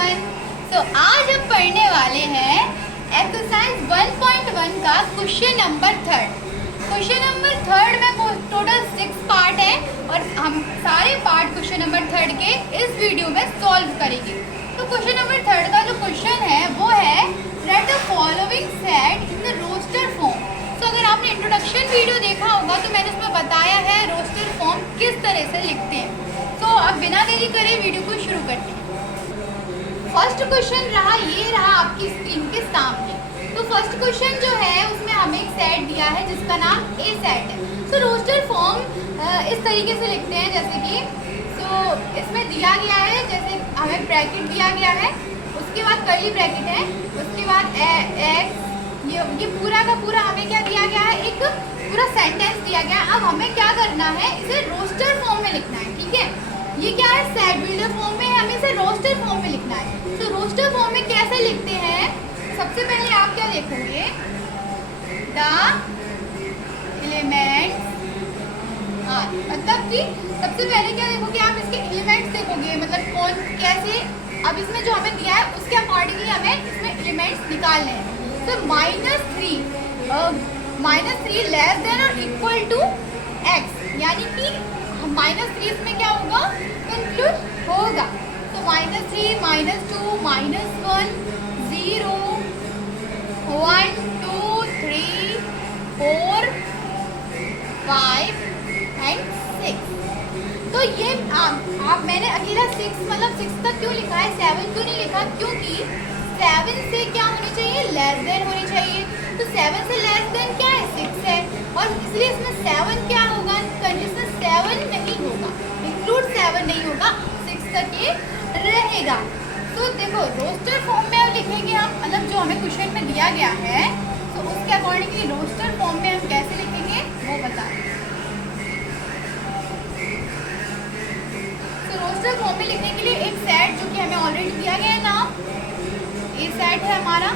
Everyone. तो आज हम पढ़ने वाले हैं एक्सरसाइज 1.1 का क्वेश्चन नंबर 3। क्वेश्चन नंबर 3 में टोटल 6 पार्ट है और हम सारे पार्ट क्वेश्चन नंबर 3 के इस वीडियो में सॉल्व करेंगे। तो क्वेश्चन नंबर 3 का जो क्वेश्चन है वो है write the following set in the roster form. तो अगर आपने इंट्रोडक्शन वीडियो देखा होगा तो मैंने उसमें बताया है रोस्टर फॉर्म किस तरह से लिखते हैं। तो अब बिना देरी करे वीडियो को शुरू करते हैं। फर्स्ट क्वेश्चन रहा आपकी स्क्रीन के सामने। तो फर्स्ट क्वेश्चन जो है उसमें हमें एक सेट दिया है जिसका नाम ए सेट है। तो रोस्टर फॉर्म इस तरीके से लिखते हैं जैसे कि इसमें दिया गया है, जैसे हमें ब्रैकेट दिया गया है, उसके बाद कर्ली ब्रैकेट है, उसके बाद एक्स, ये पूरा का पूरा हमें क्या दिया गया है, एक पूरा सेंटेंस दिया गया है। अब हमें क्या करना है, इसे रोस्टर फॉर्म में लिखना है। ठीक है, ये क्या है, सेट बिल्डर फॉर्म में है, हमें इसे रोस्टर फॉर्म में लिखना है। तो रोस्टर फॉर्म में कैसे लिखते हैं, सबसे पहले आप क्या देखोगे, द एलिमेंट्स आर, मतलब कि सबसे पहले क्या देखोगे आप, इसके एलिमेंट्स देखोगे, मतलब कौन कैसे। अब इसमें जो हमें दिया है उसके अकॉर्डिंगली हमें इसमें एलिमेंट्स निकालने हैं। तो -3 लेस देन और इक्वल टू एक्स, यानी कि -3 इसमें क्या होगा, इंक्लूड होगा। तो -3, -2, -1, 0, 1, 2, 3, 4, 5 एंड 6। तो ये आप मैंने अकेला 6 मतलब 6 तक क्यों लिखा है, 7 क्यों नहीं लिखा, क्योंकि 7 से क्या होनी चाहिए, लेस देन होनी चाहिए। तो 7 से लेस देन क्या है, 6 है, और इसलिए इसमें 7 क्या होगा, इसमें 7 नहीं होगा, इंक्लूड 7 नहीं होगा, 6 तक ये रहेगा। तो देखो रोस्टर फॉर्म में अब लिखेंगे हम, मतलब जो हमें क्वेश्चन में दिया गया है तो उसके अकॉर्डिंगली रोस्टर फॉर्म में हम कैसे लिखेंगे वो बता रहे हैं। तो रोस्टर फॉर्म में लिखने के लिए एक सेट जो कि हमें ऑलरेडी दिया गया है नाम, ये सेट है हमारा।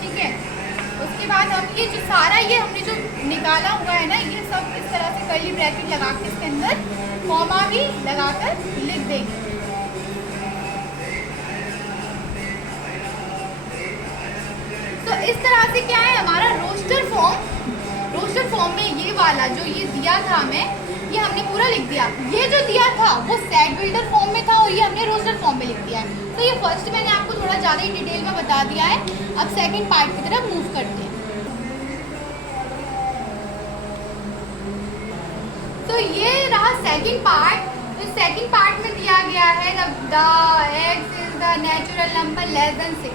ठीक है, उसके बाद हम ये जो सारा ये हमने जो निकाला हुआ है ना, ये सब इस तरह से कर्ली ब्रैकेट लगा के इसके अंदर कॉमा भी लगाकर लिख देंगे। तो इस तरह से क्या है हमारा रोस्टर फॉर्म में ये वाला जो ये दिया था हमें, ये हमने पूरा लिख दिया। ये जो दिया था वो सेट बिल्डर फॉर्म में था और ये हमने रोस्टर फॉर्म में लिख दिया है। तो ये फर्स्ट मैंने आपको थोड़ा ज़्यादा ही डिटेल में बता दिया है। अब सेकंड पार्ट की तरफ मूव करते हैं। तो ये रहा सेकंड पार्ट। तो सेकंड पार्ट में दिया गया है the x is the natural number less than 6,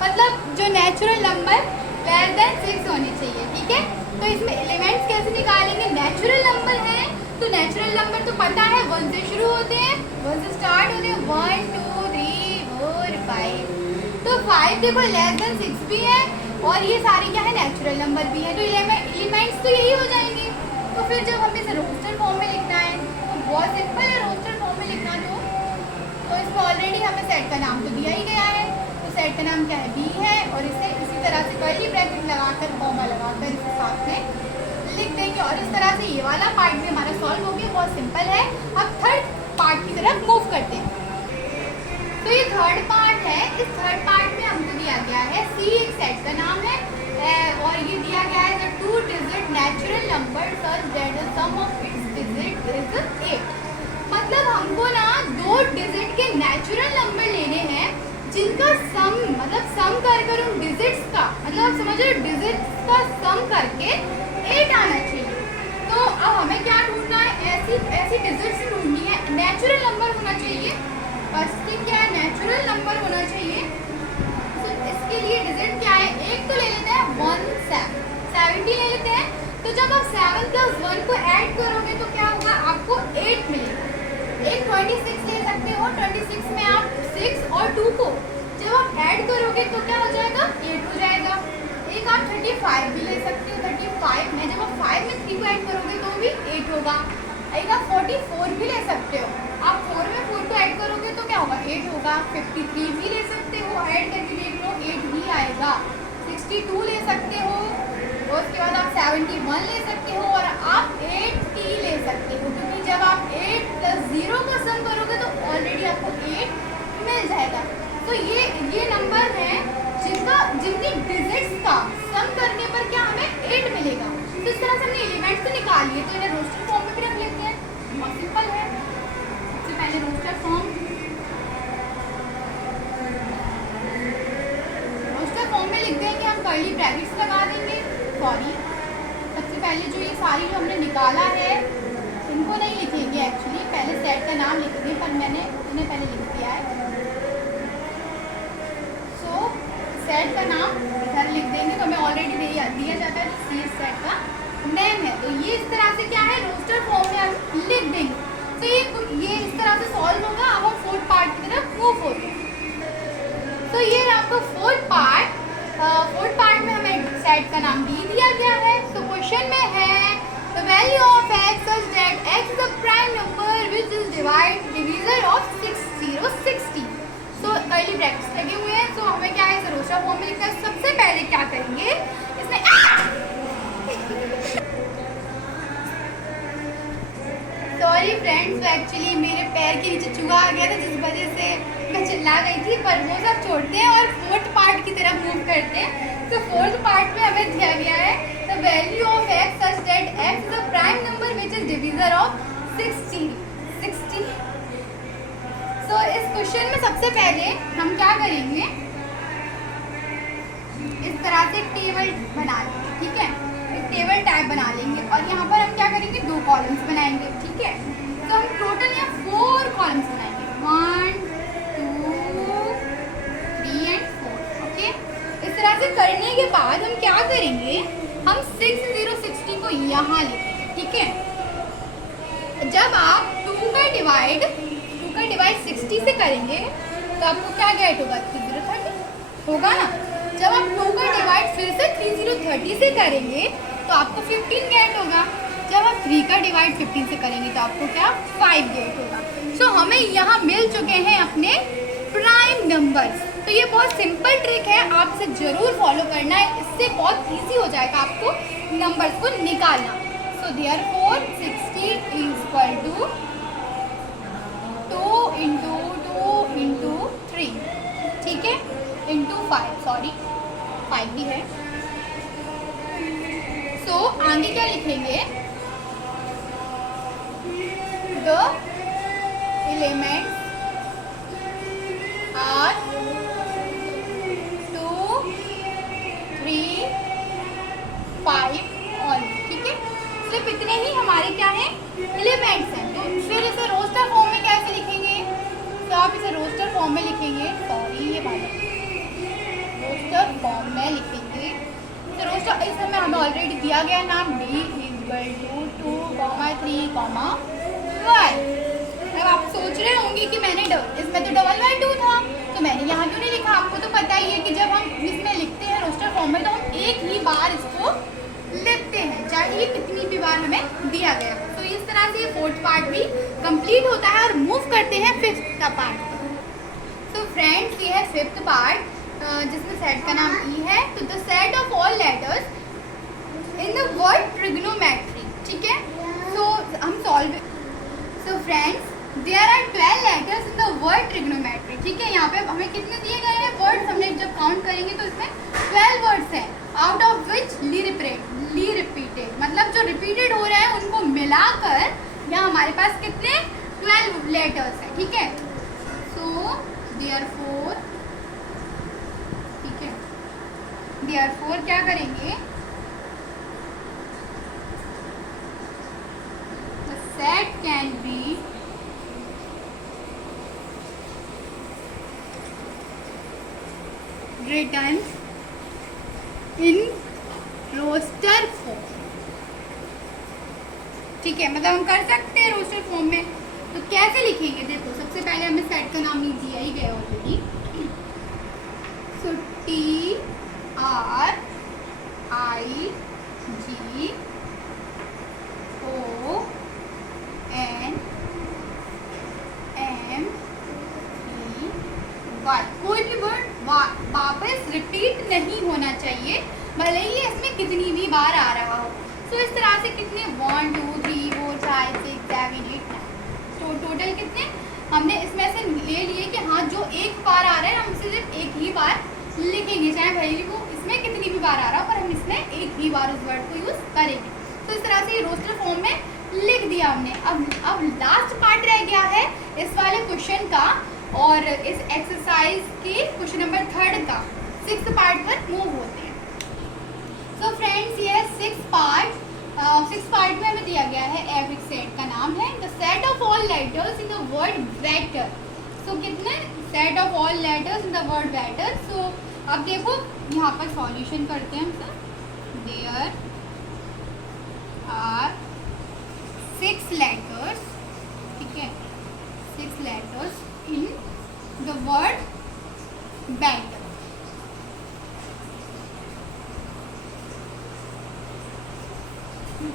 मतलब जो नेचुरल नंबर लेस देन 6 होने चाहिए। ठीक है, तो इसमें एलिमेंट्स कैसे निकालेंगे, नेचुरल नंबर है तो नेचुरल नंबर तो पता है 1 से शुरू होते हैं, 1 से स्टार्ट होते हैं, 1, 2, 3, 4, 5। तो 5 देखो लेस देन 6 भी है और ये सारे क्या है, नेचुरल नंबर भी है। तो एलिमेंट्स तो यही हो जाएंगे। तो फिर जब हमें इसे रोस्टर फॉर्म में लिखना है तो बहुत सिंपल है रोस्टर फॉर्म में लिखना। तो इसमें ऑलरेडी हमें सेट का नाम तो दिया ही गया है, तो सेट का नाम क्या है, बी है, और इसे इसी तरह से कर्ली ब्रैकेट लगाकर कॉमा लगाकर इसे साथ में लिख देंगे। और इस तरह से ये वाला पार्ट भी हमारा सॉल्व हो गया, बहुत सिंपल है। अब थर्ड पार्ट की तरफ मूव करते हैं। तो ये थर्ड पार्ट है, इस थर्ड पार्ट में हमको दिया गया है सी, एक सेट का नाम है, और ये दिया गया है the 2 digit natural number such that the sum of its digit is 8। मतलब हमको ना 2 डिजिट के नेचुरल नंबर लेने हैं जिनका सम, मतलब सम कर उन डिजिट्स का, मतलब आप समझ रहे हो, डिजिट्स का सम करके 8 आना चाहिए। तो अब हमें क्या ढूंढना है, ऐसी डिजिट्स ढूंढनी है, नेचुरल नंबर होना चाहिए। फर्स्ट थिंग क्या है, नेचुरल नंबर होना चाहिए। तो इसके लिए डिजिट क्या है, एक तो ले लेते हैं 70 ले लेते हैं। तो जब आप 7 + 1 को ऐड करोगे तो क्या होगा, आपको 8 मिलेगा। एक 26 ले सकते हो, 26 में आप 6 और 2 को जब आप ऐड करोगे तो क्या हो जाएगा, 8 हो जाएगा। एक आप 35 भी ले सकते हो, 35 में जब आप 5 में 3 को ऐड करोगे तो भी 8 होगा। एक आप 44 भी ले सकते हो, आप 4 में 4 को ऐड करोगे तो क्या होगा, 8 होगा। 53 भी ले सकते हो, ऐड करके देख लो 8 ही आएगा। 62 ले सकते हो, और उसके बाद आप 71 ले सकते हो, और आप 80 ले सकते हो, क्योंकि जब आप 8 + 0 का सम करोगे तो ऑलरेडी आपको 8 मिल जाएगा। तो निकालिए तो इन्हें रोस्टर फॉर्म में भी रख लेते हैं, बहुत सिंपल है। सबसे पहले रोस्टर फॉर्म में लिख देंगे, हम कर्ली ब्रैकेट्स लगा देंगे। सॉरी, सबसे पहले जो ये सारी जो हमने निकाला है इनको नहीं लिखेंगे, एक्चुअली पहले सेट का नाम लिखेंगे, पर मैंने उन्हें पहले लिख दिया है। सो सेट का नाम इधर लिख देंगे, तो हमें ऑलरेडी दिया जाता है सी सेट का नेम है। तो ये इस तरह से क्या है, रोस्टर फॉर्म में हम लिख देंगे। तो ये इस तरह से सॉल्व होगा। अब हम फोर्थ पार्ट की तरफ मूव होते हैं। तो ये आपका फोर्थ पार्ट में हमें सेट का नाम डी दिया गया है। तो क्वेश्चन में है the value of x such that x is the prime number which is divisor of 6060। So curly brackets लगे हुए हैं। तो हमें क्या है, इसे रोस्टर फॉर्म में लिखना है। सबसे पहले क्या करेंगे, इसमें सॉरी फ्रेंड्स, तो एक्चुअली मेरे पैर के नीचे चूहा आ गया था, जिस वजह से मैं चिल्ला गई थी। पर वो सब छोड़ते हैं और फोर्थ पार्ट की तरफ मूव करते हैं। तो फोर्थ पार्ट में हमें दिया गया है the value of x such that x is a prime number which is divisor of 60। सो इस क्वेश्चन में सबसे पहले हम क्या करेंगे, इस तरह से टेबल बना लेंगे, ठीक है, एक टेबल टाइप बना लेंगे और यहाँ पर हम क्या करेंगे, 2 कॉलम्स बनाएंगे, ठीक है। तो हम टोटल यहाँ 4 कॉलम्स बनाएंगे, 1 2 3 एंड 4। ओके, इस तरह से करने के बाद हम क्या करेंगे, हम 6060 को यहाँ लिखेंगे, ठीक है। जब आप 2 का डिवाइड 60 से करेंगे तो आपको क्या गेट होगा, 3030 होगा ना। जब आप 2 का डिवाइड फिर से 3030 से करेंगे तो आपको 15 गेट होगा। जब आप 3 का डिवाइड 15 से करेंगे तो आपको क्या, 5 गेट होगा। सो हमें यहाँ मिल चुके हैं अपने प्राइम नंबर्स। तो ये बहुत सिंपल ट्रिक है, आप इसे जरूर फॉलो करना है, इससे बहुत इजी हो जाएगा आपको नंबर्स को निकालना। So therefore 60 is equal to 2 into 2 into 3, ठीक है, इंटू 5, सॉरी 5 भी है। सो आगे क्या लिखेंगे, द एलिमेंट्स आर 2 3 5 ऑल, ठीक है। सिर्फ इतने ही हमारे क्या है, एलिमेंट्स हैं। तो फिर इसे रोस्टर फॉर्म में कैसे लिखेंगे, तो आप इसे रोस्टर फॉर्म में लिखेंगे, सॉरी ये बात रोस्टर फॉर्म में लिखेंगे। तो रोस्टर इस समय हमें ऑलरेडी दिया गया नाम d इक्वल टू 2, 3, 1। अब आप सोच रहे होंगे कि मैंने इसमें तो $2 था, तो मैंने यहाँ क्यों नहीं लिखा। आपको तो पता ही है कि जब हम इसमें लिखते हैं रोस्टर फॉर्म में तो हम एक ही बार इसको लिखते हैं, चाहे ये कितनी भी बार हमें दिया गया। तो इस तरह से ये फोर्थ पार्ट भी कंप्लीट होता है और मूव करते हैं फिफ्थ का पार्ट। तो फ्रेंड्स, ये है फिफ्थ पार्ट जिसमें सेट का नाम ई है। तो the set of all letters in the word trigonometry, ठीक है। सो हम solve, so friends there are 12 letters in the word trigonometry, ठीक है। यहाँ पे हमें कितने दिए गए हैं वर्ड्स, हमने जब काउंट करेंगे तो इसमें 12 वर्ड्स हैं, आउट ऑफ विच ली रिपीटेड, मतलब जो रिपीटेड हो रहे हैं उनको मिलाकर यहाँ हमारे पास कितने 12 लेटर्स हैं, ठीक है। सो देयरफॉर, ठीक है, देयरफॉर क्या करेंगे, the set can be written in roster form, ठीक है, मतलब हम कर सकते हैं रोस्टर फॉर्म में। तो कैसे लिखेंगे, देखो सबसे पहले हमें सेट का नाम दिया ही गया ऑलरेडी। सो TRIGNOMETRY, कोई भी वर्ड वापस रिपीट नहीं होना चाहिए, भले ही इसमें कितनी भी बार आ रहा हो। तो इस तरह से कितने 1 2 3 4 5 6 7 8 9, तो टोटल कितने हमने इसमें से ले लिए कि हाँ जो एक बार आ रहा है हम सिर्फ एक ही बार लिखेंगे, चाहे भले ही वो इसमें कितनी भी बार आ रहा हो, पर हम इसमें एक ही बार उस वर्ड को यूज़ करेंगे। तो इस तरह से रोस्टर फॉर्म में लिख दिया हमने। अब लास्ट पार्ट रह गया है इस वाले क्वेश्चन का और इस एक्सरसाइज की क्वेश्चन नंबर 3 का 6th पार्ट पर मूव होते हैं। सो फ्रेंड्स ये 6th पार्ट में हमें दिया गया है एवरी सेट का नाम है the set of all letters in the word waiter. So कितने set of all letters in the word waiter. So अब देखो यहाँ पर सॉल्यूशन करते हैं हम सर। देयर आर 6 लेटर्स, ठीक है, 6 letters in the word better.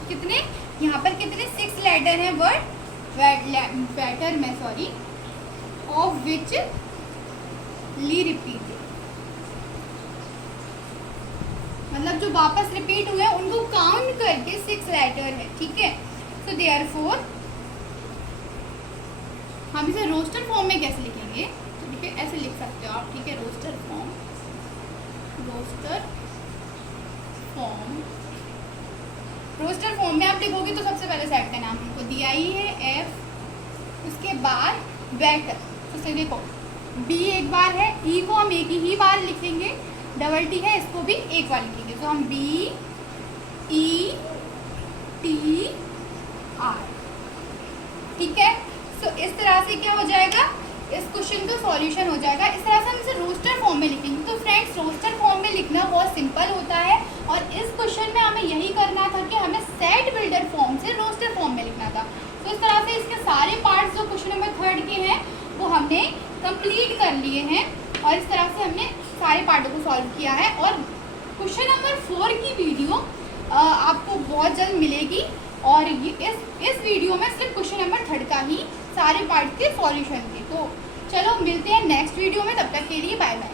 कितने यहाँ पर कितने 6 लेटर हैं वर्ड बेटर में, सॉरी, ऑफ विच ली रिपीटेड, मतलब जो वापस रिपीट हुए हैं उनको काउंट करके 6 लेटर है, ठीक है। सो देयरफॉर हम इसे रोस्टर फॉर्म में कैसे लिखेंगे, तो ठीक है ऐसे लिख सकते हो आप, ठीक है, रोस्टर फॉर्म में आप लिखोगे तो सबसे पहले सेट का नाम हमको दिया ही है एफ, उसके बाद बेटर। तो से देखो बी एक बार है, ई को हम एक ही बार लिखेंगे, डबल टी है इसको भी एक बार लिखेंगे। तो हम बी ई टी आर, ठीक है। सो इस तरह से क्या हो जाएगा, इस क्वेश्चन का सॉल्यूशन हो जाएगा। इस तरह से हम इसे रोस्टर फॉर्म में लिखेंगे। तो फ्रेंड्स रोस्टर फॉर्म में लिखना बहुत सिंपल होता है और इस क्वेश्चन में हमें यही करना था कि हमें सेट बिल्डर फॉर्म से रोस्टर फॉर्म में लिखना था। तो इस तरह से इसके सारे पार्ट्स जो क्वेश्चन नंबर 3 के हैं वो हमने कंप्लीट कर लिए हैं और इस तरह से हमने सारे पार्टों को सॉल्व किया है। और क्वेश्चन नंबर 4 की वीडियो आपको बहुत जल्द मिलेगी और इस वीडियो में सिर्फ क्वेश्चन नंबर 3 का ही सारे पार्ट के सॉल्यूशन थे। तो चलो मिलते हैं नेक्स्ट वीडियो में, तब तक के लिए बाय बाय।